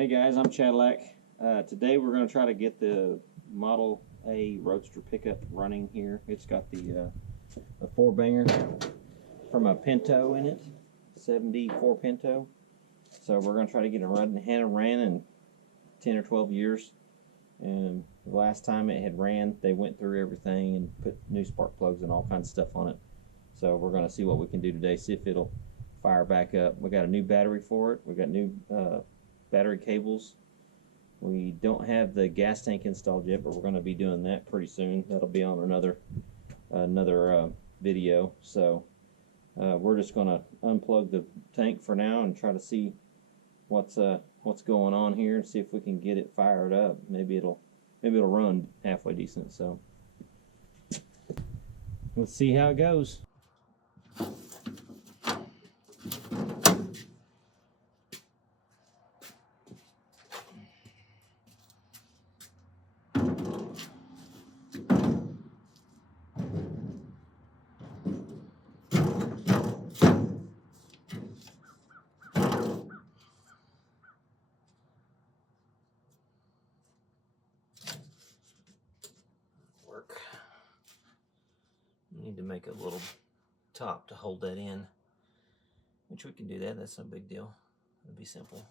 Hey guys, I'm Chaddilac. Today we're going to try to get the Model A Roadster pickup running here. It's got the 4-banger from a Pinto in it, 74 Pinto. So we're going to try to get it running. It hadn't ran in 10 or 12 years. And the last time it had ran, they went through everything and put new spark plugs and all kinds of stuff on it. So we're going to see what we can do today, see if it'll fire back up. We got a new battery for it. We got new battery cables. We don't have the gas tank installed yet, but we're going to be doing that pretty soon. That'll be on another video. So we're just going to unplug the tank for now and try to see what's going on here and see if we can get it fired up. Maybe it'll run halfway decent. So let's see how it goes. Need to make a little top to hold that in, which we can do that. That's no big deal. It'll be simple.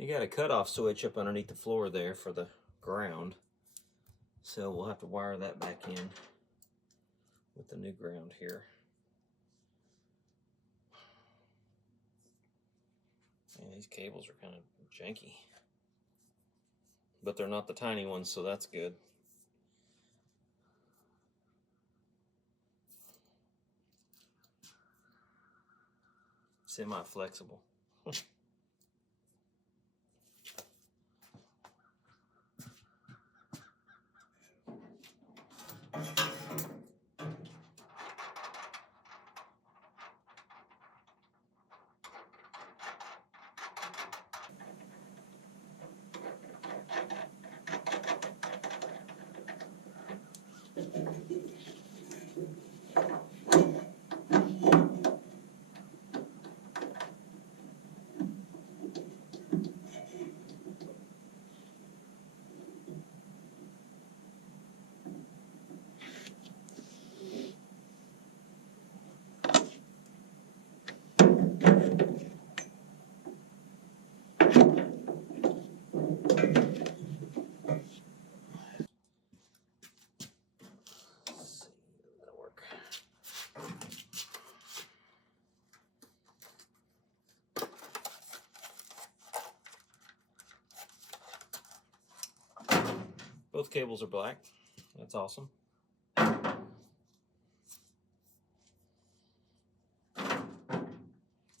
You got a cutoff switch up underneath the floor there for the ground, so we'll have to wire that back in with the new ground here. Yeah, these cables are kind of janky, but they're not the tiny ones, so that's good. Semi-flexible. Both cables are black. That's awesome.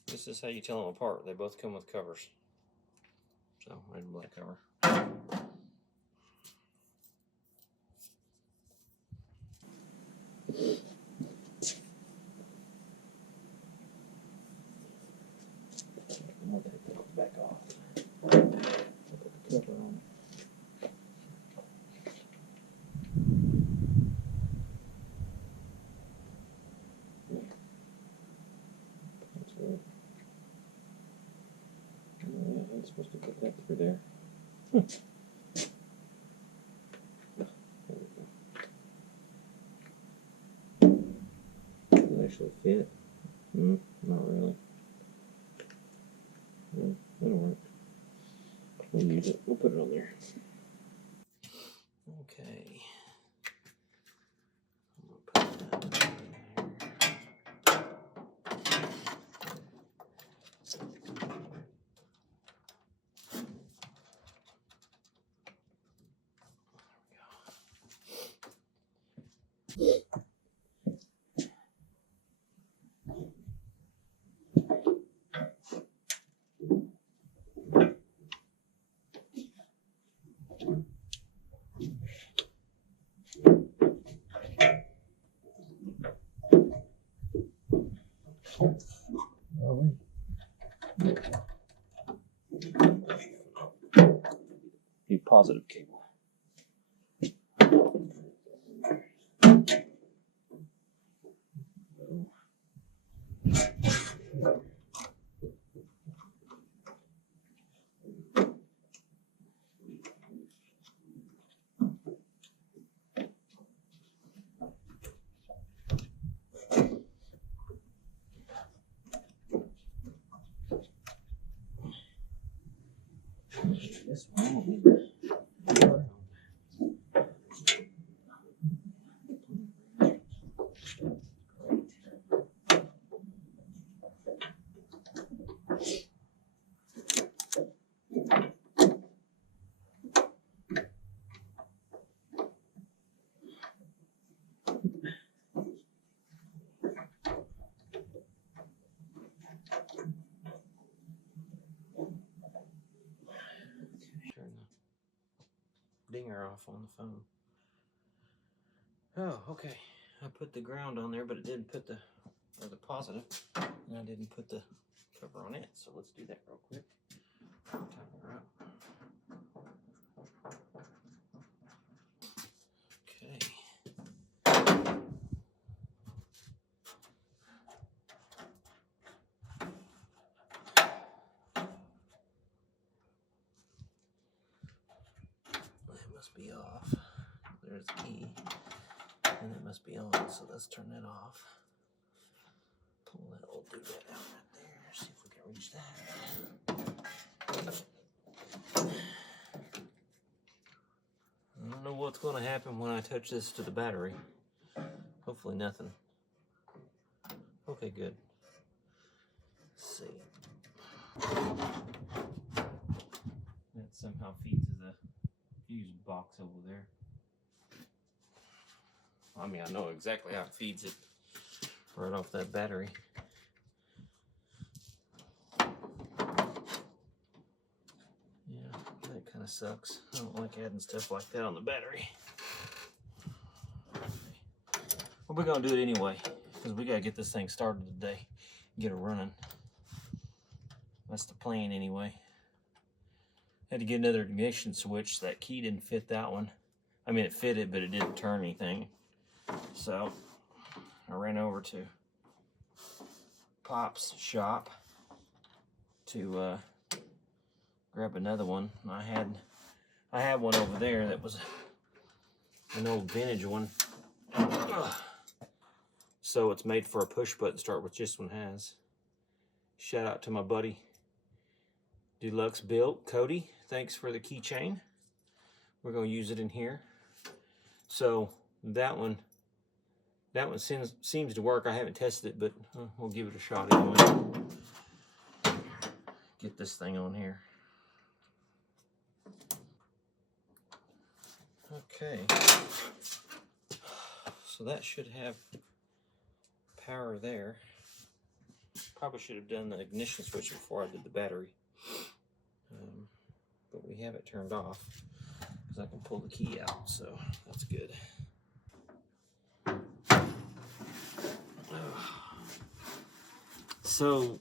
This is how you tell them apart. They both come with covers. So, red and black cover. I'll take that back off. Put the cover on. I'm supposed to put that through there. There we go. Does it actually fit? Not really. No, that'll work. We'll use it. We'll put it on there. Okay. I'm gonna put that in there. Be positive cable. This one will be the turn the dinger off on the phone. Oh, okay. I put the ground on there, but it didn't put the positive, and I didn't put the cover on it. So let's do that real quick. Tighten her up. Okay. That must be off. There's the key. And it must be on, so let's turn that off. Pull that old doodad out right there. See if we can reach that. I don't know what's going to happen when I touch this to the battery. Hopefully nothing. Okay, good. Let's see. That somehow feeds to the fuse box over there. I mean, I know exactly how it feeds it. Right off that battery. Yeah, that kind of sucks. I don't like adding stuff like that on the battery. Well, we're gonna do it anyway, because we gotta get this thing started today, get it running. That's the plan anyway. Had to get another ignition switch. That key didn't fit that one. I mean, it fitted, but it didn't turn anything. So I ran over to Pop's shop to grab another one. I had one over there that was an old vintage one. So it's made for a push button start, which this one has. Shout out to my buddy Deluxe Built, Cody. Thanks for the keychain. We're gonna use it in here. So that one seems to work. I haven't tested it, but we'll give it a shot anyway. Get this thing on here. Okay. So that should have power there. Probably should have done the ignition switch before I did the battery. But we have it turned off because I can pull the key out, so that's good. So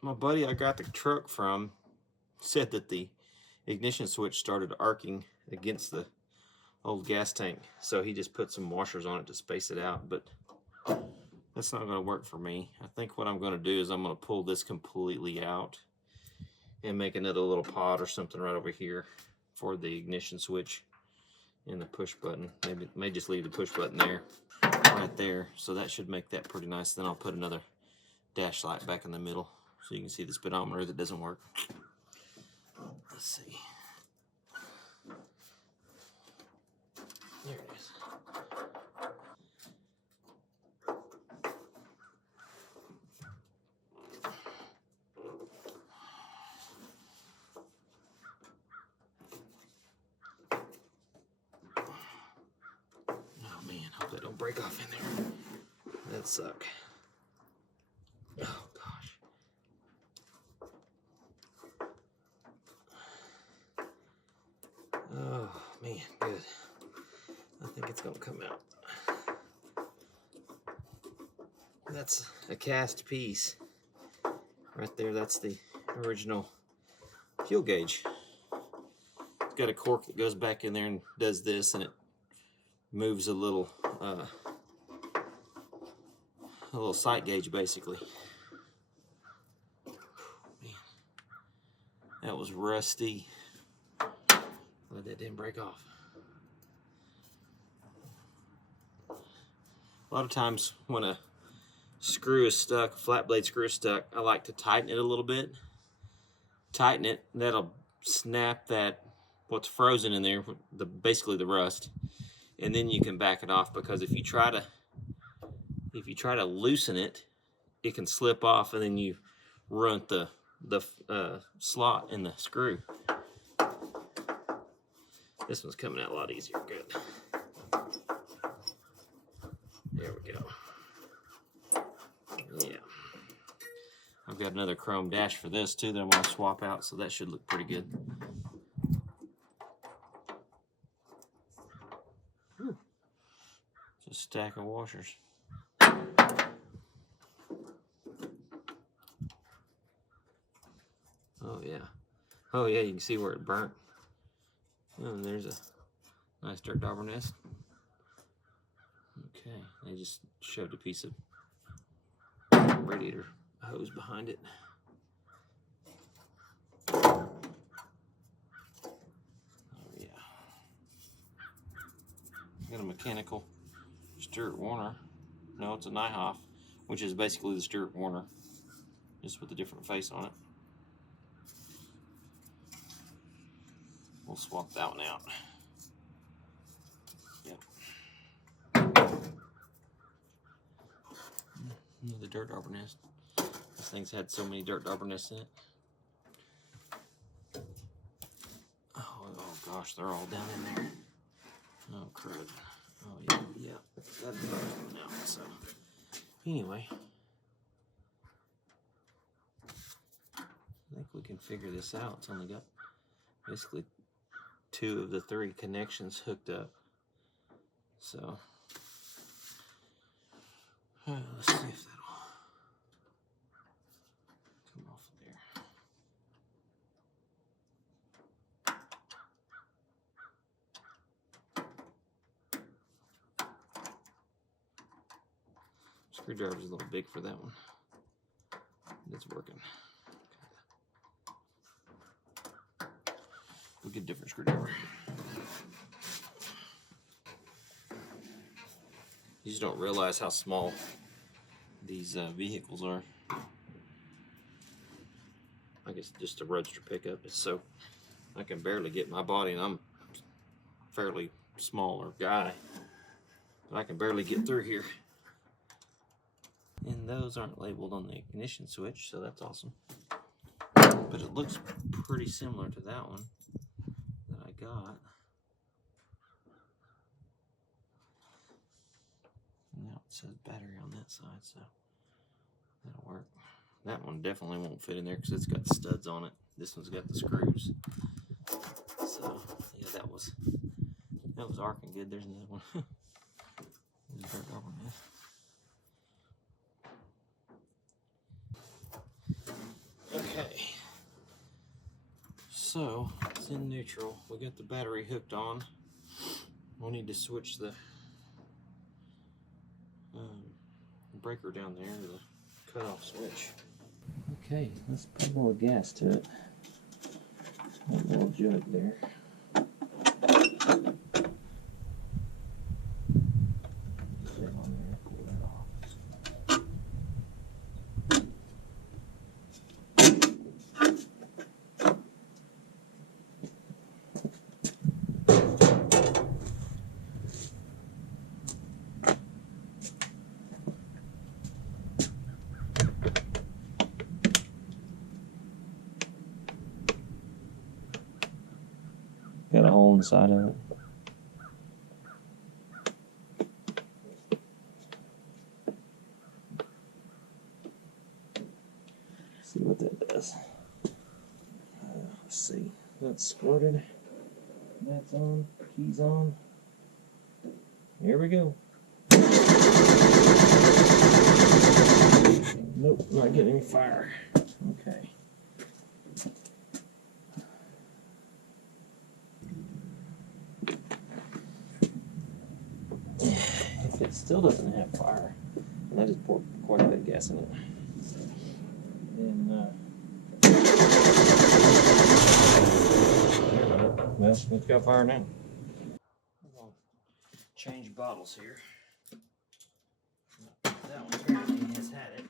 my buddy I got the truck from said that the ignition switch started arcing against the old gas tank, so he just put some washers on it to space it out, but that's not going to work for me. I think what I'm going to do is I'm going to pull this completely out and make another little pod or something right over here for the ignition switch and the push button. Maybe may just leave the push button there, right there. So that should make that pretty nice. Then I'll put another dash light back in the middle so you can see the speedometer that doesn't work. Let's see. There it is. Oh man, hope that don't break off in there. That'd suck. Oh gosh. Oh man, good. I think it's gonna come out. That's a cast piece. Right there, that's the original fuel gauge. It's got a cork that goes back in there and does this, and it moves a little sight gauge basically. Man, that was rusty. Glad that didn't break off. A lot of times when a screw is stuck, a flat blade screw is stuck, I like to tighten it a little bit. Tighten it, that'll snap that what's frozen in there, basically the rust, and then you can back it off, because if you try to loosen it, it can slip off and then you ruin the slot in the screw. This one's coming out a lot easier. Good. There we go. Yeah. I've got another chrome dash for this too that I'm going to swap out, so that should look pretty good. Whew. It's a stack of washers. Oh yeah. Oh yeah, you can see where it burnt. Oh, and there's a nice dirt dauber nest. Okay, they just shoved a piece of radiator hose behind it. Oh yeah. Got a mechanical Stuart Warner. No, it's a Nyhoff, which is basically the Stuart Warner, just with a different face on it. We'll swap that one out. Yep. Another dirt dauber nest. This thing's had so many dirt dauber nests in it. Oh gosh, they're all down in there. Oh crud. Oh yeah. That's the first one out. So anyway, I think we can figure this out. It's only got basically 2 of the 3 connections hooked up. So let's see if that'll come off of there. Screwdriver's a little big for that one. It's working. We'll get a different screwdriver. You just don't realize how small these vehicles are. I guess just a Roadster pickup is so I can barely get my body, and I'm a fairly smaller guy, but I can barely get through here. And those aren't labeled on the ignition switch, so that's awesome. But it looks pretty similar to that one that I got. Now it says battery on that side, so that'll work. That one definitely won't fit in there because it's got studs on it. This one's got the screws. So yeah, that was arcing good. There's another one. There's a dirt dauber nest. Okay, so it's in neutral. We got the battery hooked on. We'll need to switch the breaker down there to the cutoff switch. Okay, let's put a little gas to it. A little jug there. Got a hole inside of it. See what that does. Let's see. That's squirted. That's on. Key's on. Here we go. Nope, not getting any fire. Okay. If it still doesn't have fire, and I just poured quite a bit of gas in it, then well, it's got fire now. I'm gonna change bottles here. That one apparently has had it.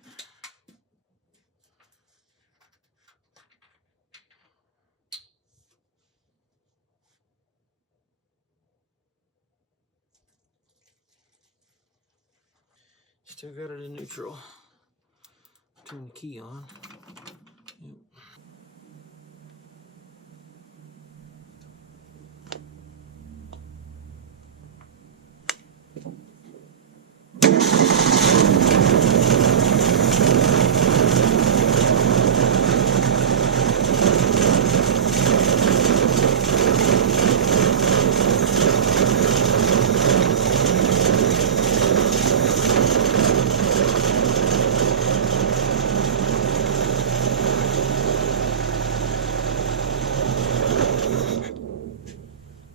Still got it in neutral. Turn the key on. Yep.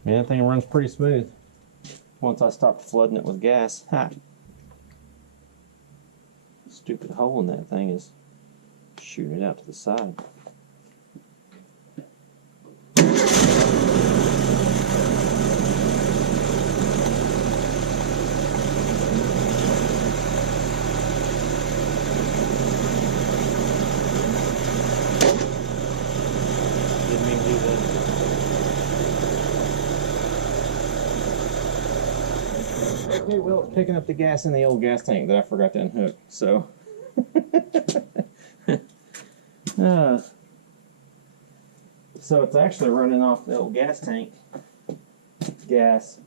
Yeah, that thing runs pretty smooth. Once I stopped flooding it with gas. Ha! Stupid hole in that thing is shooting it out to the side. Didn't mean to do that. Okay, well, it's picking up the gas in the old gas tank that I forgot to unhook, so. So it's actually running off the old gas tank gas.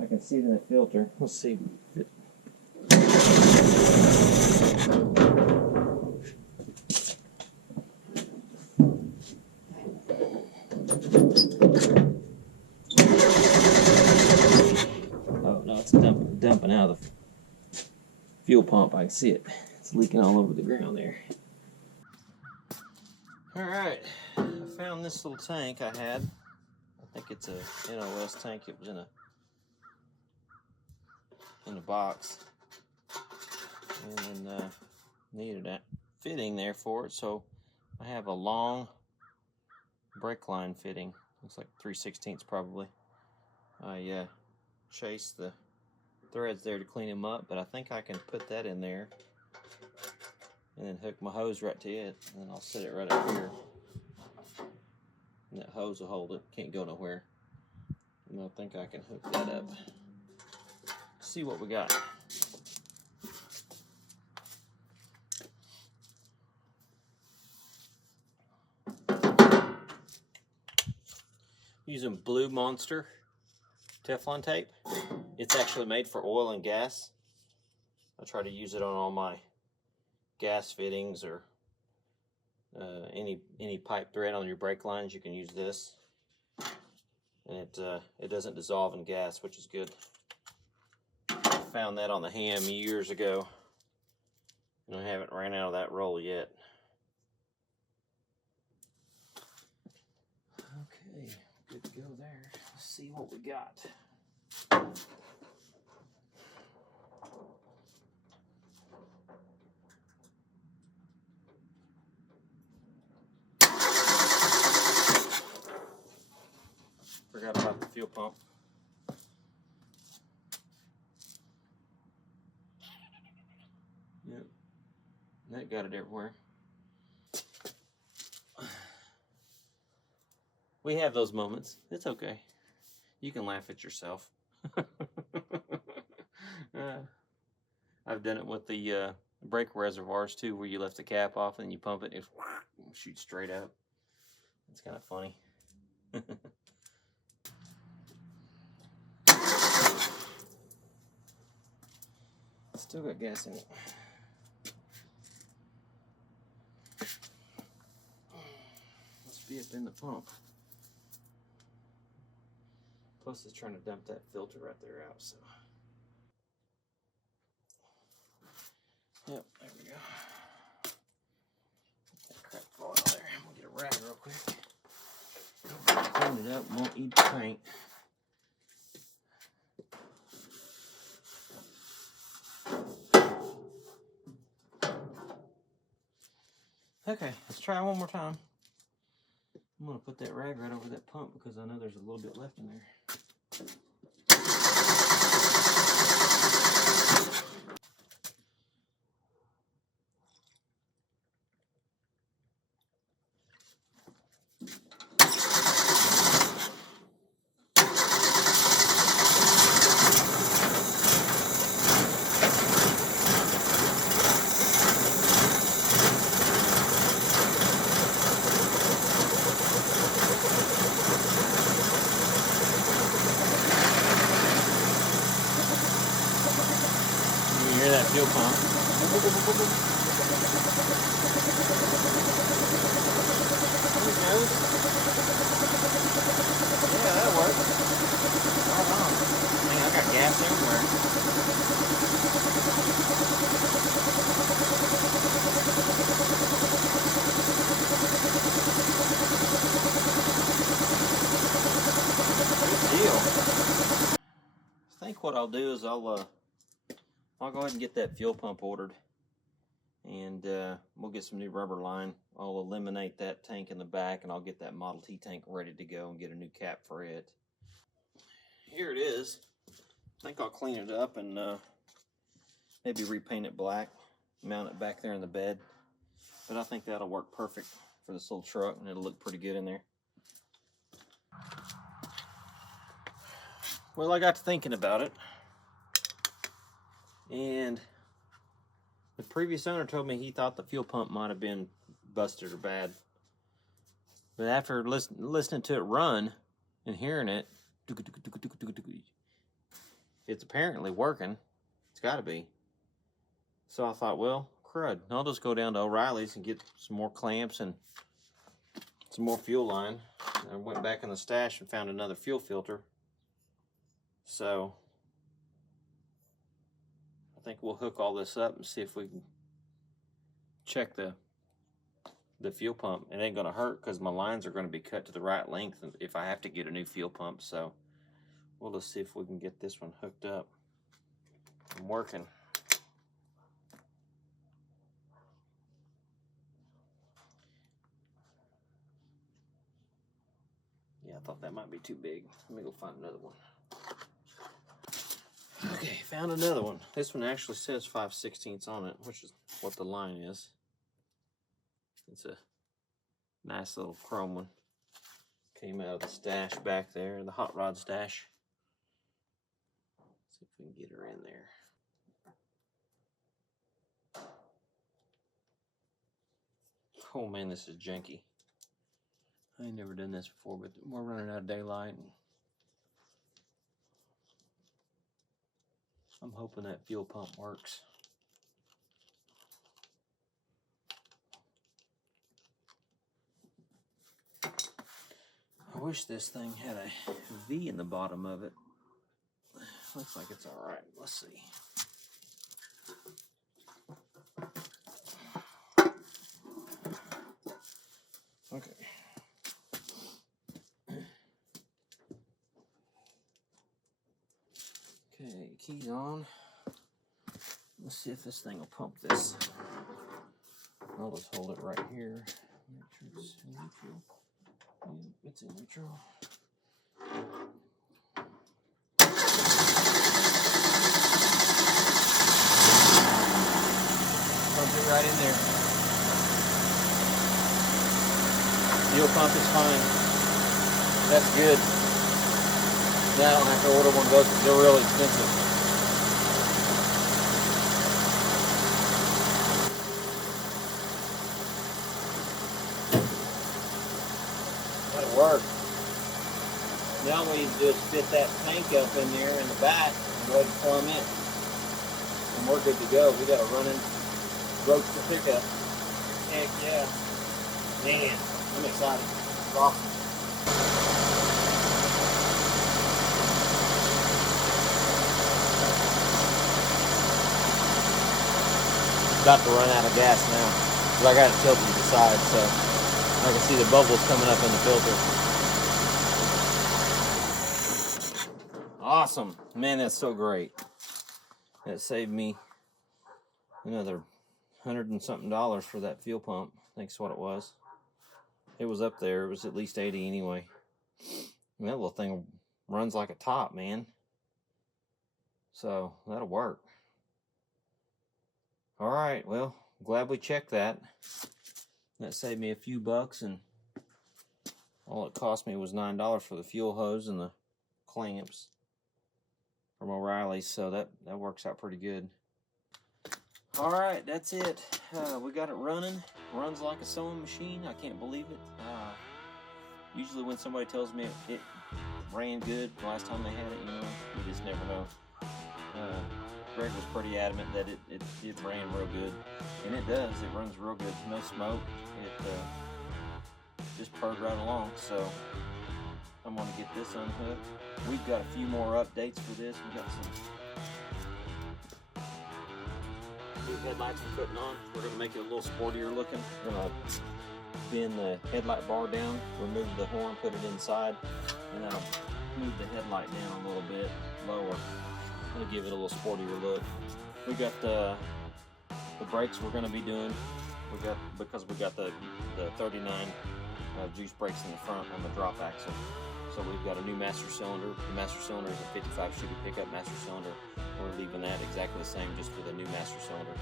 I can see it in the filter. Let's see. Oh no, it's dumping out of the fuel pump. I can see it. It's leaking all over the ground there. All right, I found this little tank I had. I think it's a NOS tank. It was in a box, and then needed a fitting there for it. So I have a long brake line fitting. Looks like 3/16 probably. I chased the threads there to clean them up, but I think I can put that in there and then hook my hose right to it, and then I'll set it right up here. And that hose will hold it, can't go nowhere. And I think I can hook that up. See what we got. Using Blue Monster Teflon tape. It's actually made for oil and gas. I try to use it on all my gas fittings or any pipe thread on your brake lines. You can use this, and it doesn't dissolve in gas, which is good. I found that on the ham years ago, and I haven't ran out of that roll yet. Okay, good to go there. Let's see what we got. Forgot about the fuel pump. Yep, that got it everywhere. We have those moments. It's okay. You can laugh at yourself. I've done it with the brake reservoirs too, where you lift the cap off and you pump it, it shoots straight up. It's kind of funny. Still got gas in it. Must be up in the pump. Plus it's trying to dump that filter right there out, so. Yep, there we go. won't eat the paint. Okay, let's try one more time. I'm gonna put that rag right over that pump because I know there's a little bit left in there. You hear that fuel pump? There it goes. Yeah, that works. Right on. Man, I got gas everywhere. Good deal. I think what I'll do is I'll go ahead and get that fuel pump ordered, and we'll get some new rubber line. I'll eliminate that tank in the back, and I'll get that Model T tank ready to go and get a new cap for it. Here it is. I think I'll clean it up and maybe repaint it black, mount it back there in the bed. But I think that'll work perfect for this little truck, and it'll look pretty good in there. Well, I got to thinking about it, and the previous owner told me he thought the fuel pump might have been busted or bad. But after listening to it run and hearing it, it's apparently working. It's got to be. So I thought, well, crud, I'll just go down to O'Reilly's and get some more clamps and some more fuel line. I went back in the stash and found another fuel filter. So I think we'll hook all this up and see if we can check the fuel pump. It ain't gonna hurt because my lines are gonna be cut to the right length if I have to get a new fuel pump. So we'll just see if we can get this one hooked up and working. Yeah, I thought that might be too big. Let me go find another one. Okay, found another one. This one actually says 5/16 on it, which is what the line is. It's a nice little chrome one. Came out of the stash back there, the hot rod stash. See if we can get her in there. Oh man, this is janky. I ain't never done this before, but we're running out of daylight. I'm hoping that fuel pump works. I wish this thing had a V in the bottom of it. Looks like it's all right. Let's see. Okay. Okay, keys on. Let's see if this thing will pump this. I'll just hold it right here. Make sure it's in neutral. Yeah, it's in neutral. Pump it right in there. Fuel pump is fine. That's good. Now I don't have to order one of those because they're really expensive. That'll work. Now what you do is fit that tank up in there in the back and go ahead and plumb it. And we're good to go. We got a running Roadster pickup. Heck yeah. Man, I'm excited. It's awesome. About to run out of gas now because I got it tilted to the side, so I can see the bubbles coming up in the filter. awesome. Man, that's so great. That saved me another $100 and something for that fuel pump. I think that's what it was. It was up there. It was at least 80 anyway. And that little thing runs like a top, man. So that'll work. All right, well, glad we checked that. That saved me a few bucks, and all it cost me was $9 for the fuel hose and the clamps from O'Reilly's, so that works out pretty good. All right, that's it. We got it running. Runs like a sewing machine. I can't believe it. Usually when somebody tells me it ran good the last time they had it, you know, you just never know. Greg was pretty adamant that it ran real good, and it does. It runs real good. No smoke. It just purred right along. So I'm gonna get this unhooked. We've got a few more updates for this. We got some new headlights we're putting on. We're gonna make it a little sportier looking. We're gonna bend the headlight bar down, remove the horn, put it inside, and then I'll move the headlight down a little bit lower. Gonna give it a little sportier look. We got the brakes we're gonna be doing. Because we got the 39 juice brakes in the front on the drop axle. So we've got a new master cylinder. The master cylinder is a 55 Chevy pickup master cylinder. We're leaving that exactly the same, just for the new master cylinder.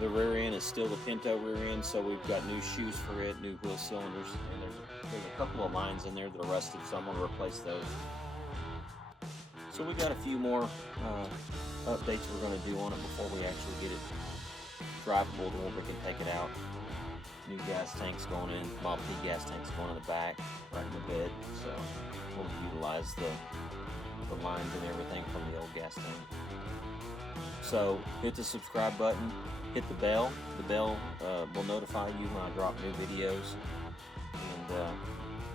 The rear end is still the Pinto rear end, so we've got new shoes for it, new wheel cylinders, and there's a couple of lines in there that are rusted, so I'm gonna replace those. So we got a few more updates we're going to do on it before we actually get it drivable to where we can take it out. New gas tanks going in, Model T gas tanks going in the back, right in the bed. So we'll utilize the lines and everything from the old gas tank. So hit the subscribe button, hit the bell. The bell will notify you when I drop new videos. And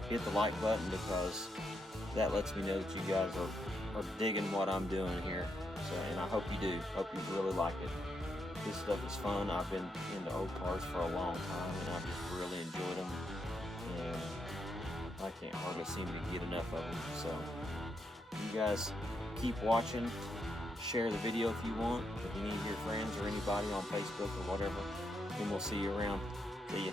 hit the like button, because that lets me know that you guys are digging what I'm doing here. So, and I hope you do. Hope you really like it. This stuff is fun. I've been into old cars for a long time, and I've just really enjoyed them. And I can't hardly seem to get enough of them. So you guys keep watching. Share the video if you want with any of your friends or anybody on Facebook or whatever. And we'll see you around. See ya.